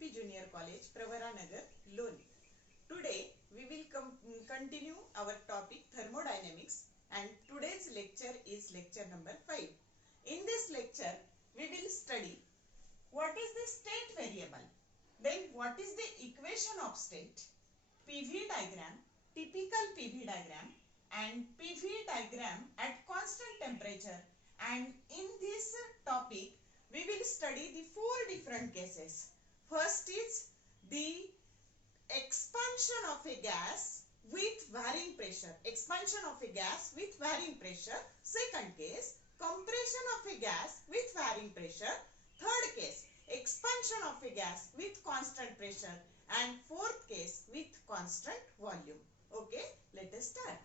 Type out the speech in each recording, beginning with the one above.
VP Junior College, Pravara Nagar, Loni. Today we will continue our topic thermodynamics, and today's lecture is lecture number 5. In this lecture we will study what is the state variable, then what is the equation of state, PV diagram, typical PV diagram and PV diagram at constant temperature. And in this topic we will study the 4 different cases. First is the expansion of a gas with varying pressure. Expansion of a gas with varying pressure. Second case, compression of a gas with varying pressure. Third case, expansion of a gas with constant pressure. And fourth case, with constant volume. Okay, let us start.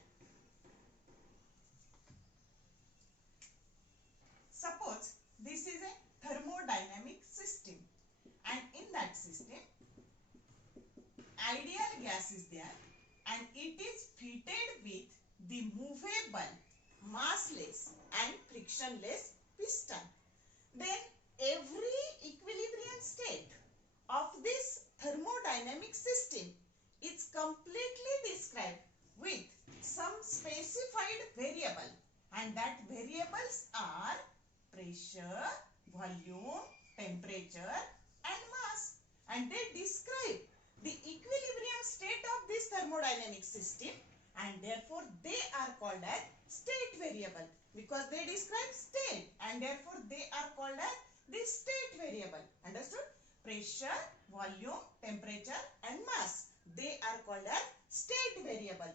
Suppose this is a thermodynamic system, and in that system ideal gas is there and it is fitted with the movable, massless and frictionless piston. Then every equilibrium state of this thermodynamic system is completely described with some specified variable, and that variables are pressure, volume, temperature and mass, and they describe the equilibrium state of this thermodynamic system, and therefore they are called as state variable because they describe state, and therefore they are called as the state variable. Understood? Pressure, volume, temperature and mass, they are called as state variable.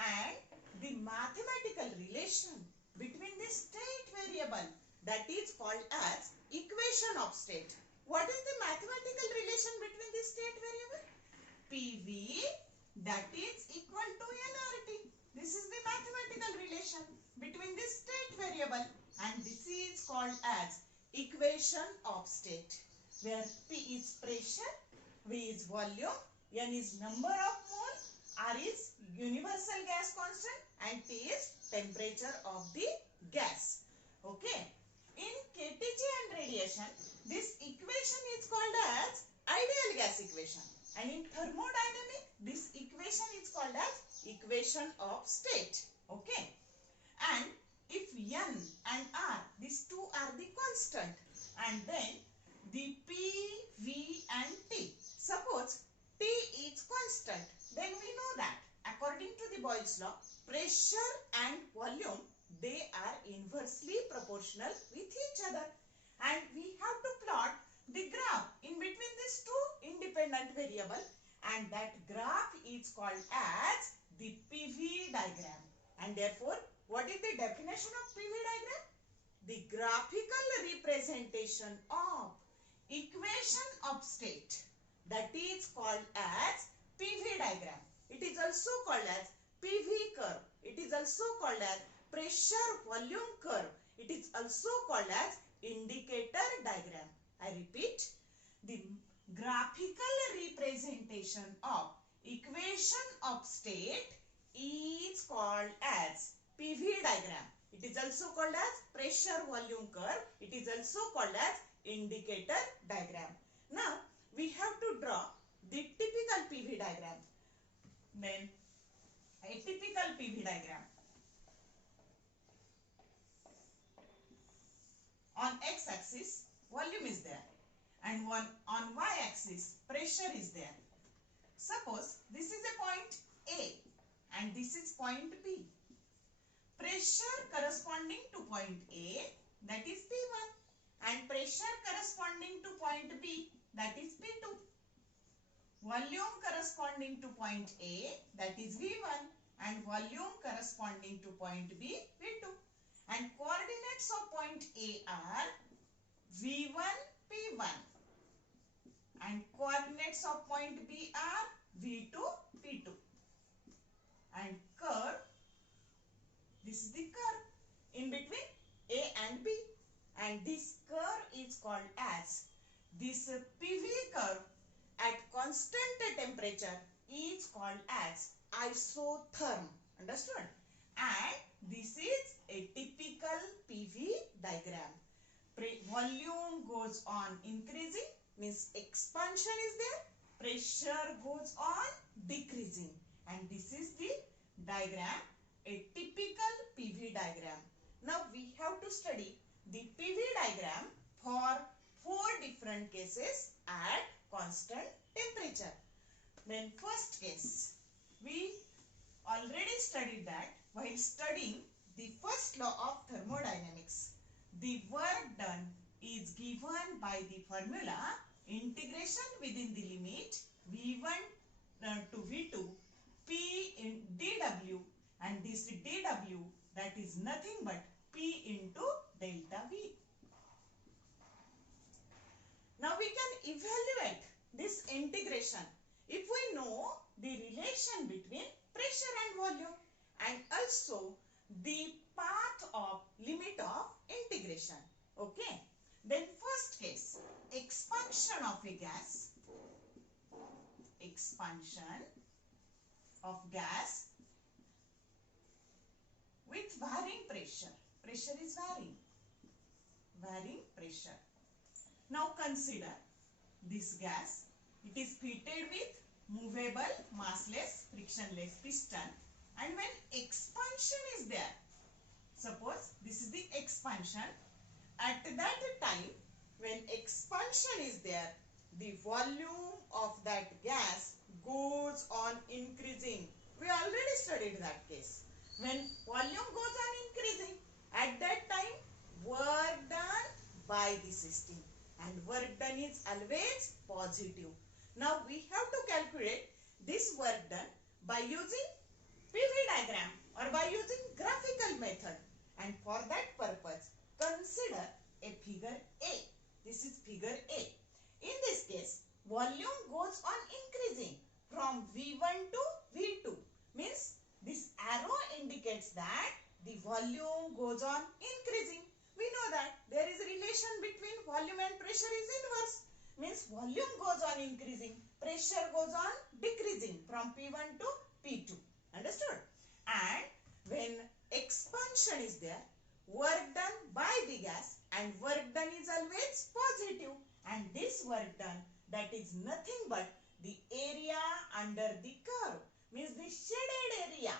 And the mathematical relation between the state variable, that is called as equation of state. What is the mathematical relation between the state variable? PV, that is equal to nRT. This is the mathematical relation between the state variable, and this is called as equation of state, where P is pressure, V is volume, N is number of moles, R is universal gas constant and T is temperature of the gas. Okay. In KTG and radiation, this equation is called as ideal gas equation, and in thermodynamic this equation is called as equation of state. Okay. And if N and R, these two are the constant, and then the P, V and T. Suppose T is constant, then we know that according to the Boyle's law, pressure and volume, they are inversely proportional with each other, and we have to plot the graph in between these two independent variables, and that graph is called as the PV diagram. And therefore, what is the definition of PV diagram? The graphical representation of equation of state, that is called as PV diagram. It is also called as PV curve. It is also called as pressure volume curve. It is also called as indicator diagram. I repeat, the graphical representation of equation of state is called as PV diagram. It is also called as pressure volume curve. It is also called as indicator diagram. Now we have to draw the typical PV diagram. Then a typical PV diagram. On x-axis, volume is there, and on y-axis, pressure is there. Suppose this is a point A and this is point B. Pressure corresponding to point A, that is P1, and pressure corresponding to point B, that is P2. Volume corresponding to point A, that is V1, and volume corresponding to point B, V2. And coordinates of point A are V1, P1, and coordinates of point B are V2, P2. And curve, this is the curve in between A and B, and this curve is called as, this PV curve at constant temperature is called as isotherm. Understood? And this is a typical PV diagram. Volume goes on increasing means expansion is there, pressure goes on decreasing, and this is the diagram, a typical PV diagram. Now we have to study the PV diagram for 4 different cases at constant temperature. Then first case, we already studied that while studying the first law of thermodynamics. The work done is given by the formula integration within the limit V1 to V2 P in dW, and this dW, that is nothing but P into delta V. Now we can evaluate this integration if we know the relation between pressure and volume and also the path of limit of integration. Okay. Then first case, expansion of a gas. Expansion of gas with varying pressure. Pressure is varying. Varying pressure. Now consider this gas. It is fitted with movable, massless, frictionless piston, and when expansion is there, suppose this is the expansion, at that time when expansion is there, the volume of that gas goes on increasing. We already studied that case. When volume goes on increasing, at that time work done by the system, and work done is always positive. Now we have to calculate this work done by using PV diagram or by using graphical method, and for that purpose consider a figure A. This is figure A. In this case, volume goes on increasing from V1 to V2, means this arrow indicates that the volume goes on increasing. We know that there is a relation between volume and pressure is inverse, means volume goes on increasing, pressure goes on decreasing from P1 to P2. Understood? And when expansion is there, work done by the gas and work done is always positive, and this work done, that is nothing but the area under the curve, means the shaded area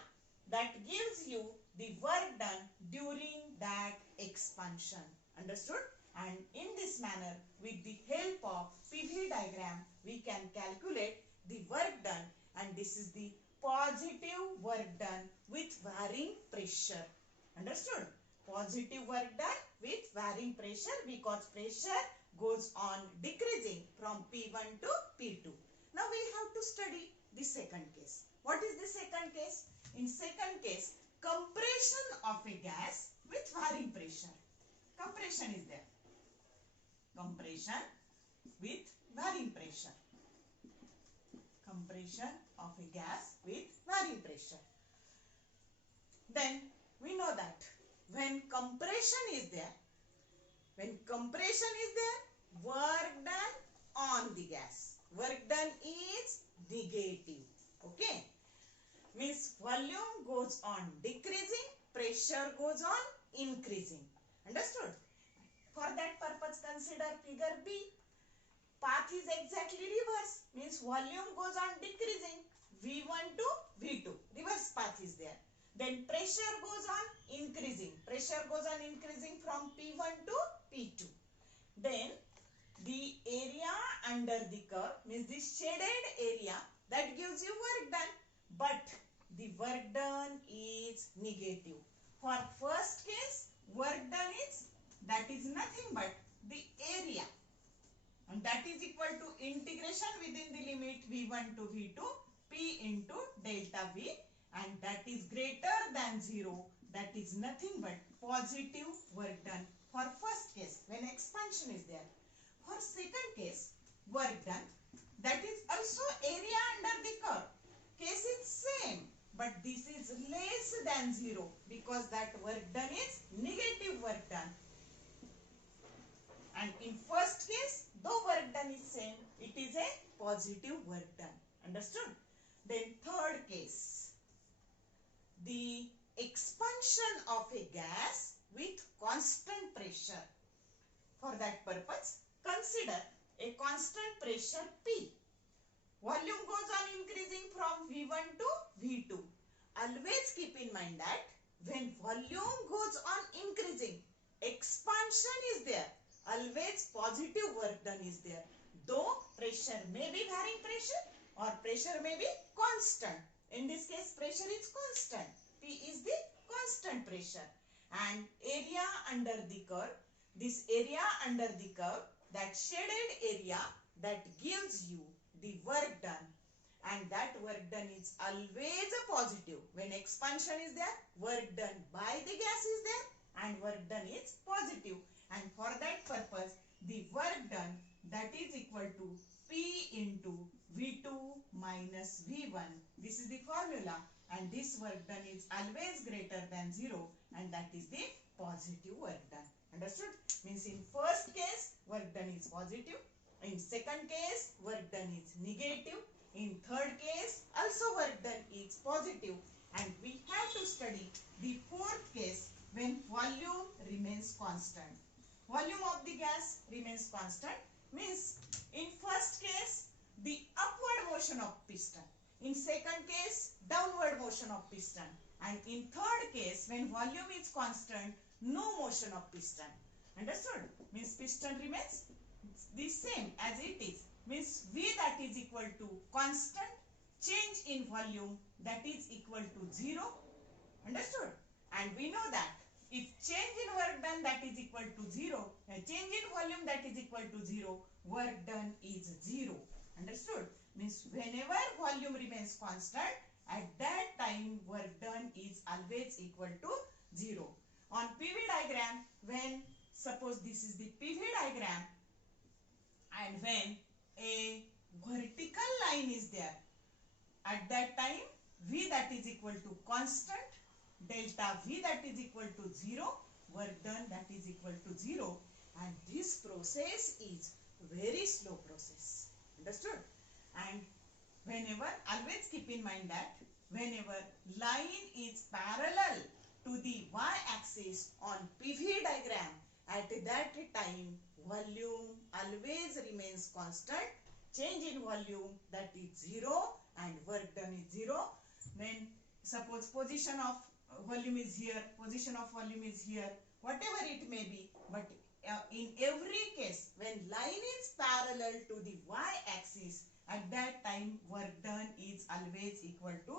that gives you the work done during that expansion. Understood? And in this manner, with the help of PV diagram, we can calculate the work done, and this is the positive work done with varying pressure. Understood? Positive work done with varying pressure because pressure goes on decreasing from P1 to P2. Now we have to study the second case. What is the second case? In second case, compression of a gas with varying pressure. Compression is there. Compression with varying pressure. Compression of a gas with varying pressure. Then we know that when compression is there, work done on the gas, work done is negative. Okay, means volume goes on decreasing, pressure goes on increasing. Understood? For that purpose consider figure B. Path is exactly reverse, means volume goes on decreasing, V1 to V2, reverse path is there. Then pressure goes on increasing, pressure goes on increasing from P1 to P2. Then the area under the curve, means the shaded area, that gives you work done, but the work done is negative. For first case, work done is, that is nothing but the area, and that is equal to integration within the limit V1 to V2 P into delta V, and that is greater than 0, that is nothing but positive work done for first case when expansion is there. For second case, work done, that is also area under the curve. Case is same, but this is less than 0 because that work done is negative work done. And in first case, though work done is same, it is a positive work done. Understood? Then third case, the expansion of a gas with constant pressure. For that purpose, consider a constant pressure P. Volume goes on increasing from V1 to V2. Always keep in mind that when volume goes on increasing, expansion is there. Always positive work done is there. Though pressure may be varying pressure or pressure may be constant. In this case, pressure is constant. P is the constant pressure. And area under the curve, this area under the curve, that shaded area, that gives you the work done, and that work done is always a positive. When expansion is there, work done by the gas is there and work done is positive, and for that purpose the work done, that is equal to P into V2 minus V1. This is the formula, and this work done is always greater than 0, and that is the positive work done. Understood? Means in first case work done is positive, in second case work done is negative, in third case also work done is positive, and we have to study the fourth case when volume remains constant. Volume of the gas remains constant means in first case the upward motion of piston, in second case downward motion of piston, and in third case when volume is constant, no motion of piston. Understood? Means piston remains the same as it is. Means V that is equal to constant, change in volume that is equal to 0. Understood? And we know that if change in work done that is equal to 0, and change in volume that is equal to 0, work done is 0. Understood? Means whenever volume remains constant, at that time work done is always equal to 0. On PV diagram, when suppose this is the PV diagram, and when a vertical line is there, at that time V that is equal to constant, delta V that is equal to 0, work done that is equal to 0, and this process is very slow process. Understood? And whenever, always keep in mind that whenever line is parallel to the y-axis on PV diagram, at that time volume always remains constant, change in volume that is 0 and work done is 0. Then suppose position of volume is here, position of volume is here, whatever it may be, but in every case when line is parallel to the y-axis, at that time work done is always equal to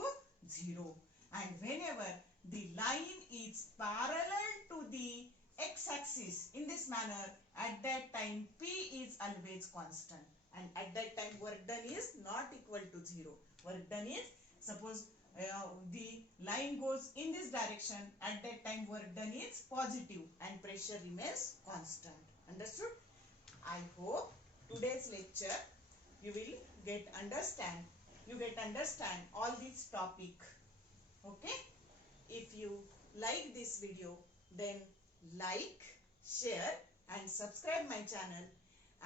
0. And whenever the line is parallel to the x-axis in this manner, at that time P is always constant, and at that time work done is not equal to 0. Work done is, suppose the line goes in this direction, at that time work done is positive and pressure remains constant. Understood? I hope today's lecture you will get understand all this topic. Okay? If you like this video, then like, share and subscribe my channel,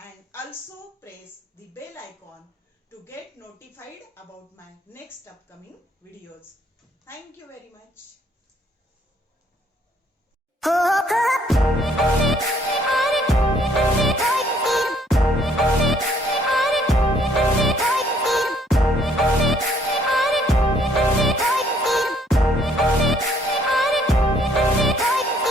and also press the bell icon to get notified about my next upcoming videos. Thank you very much.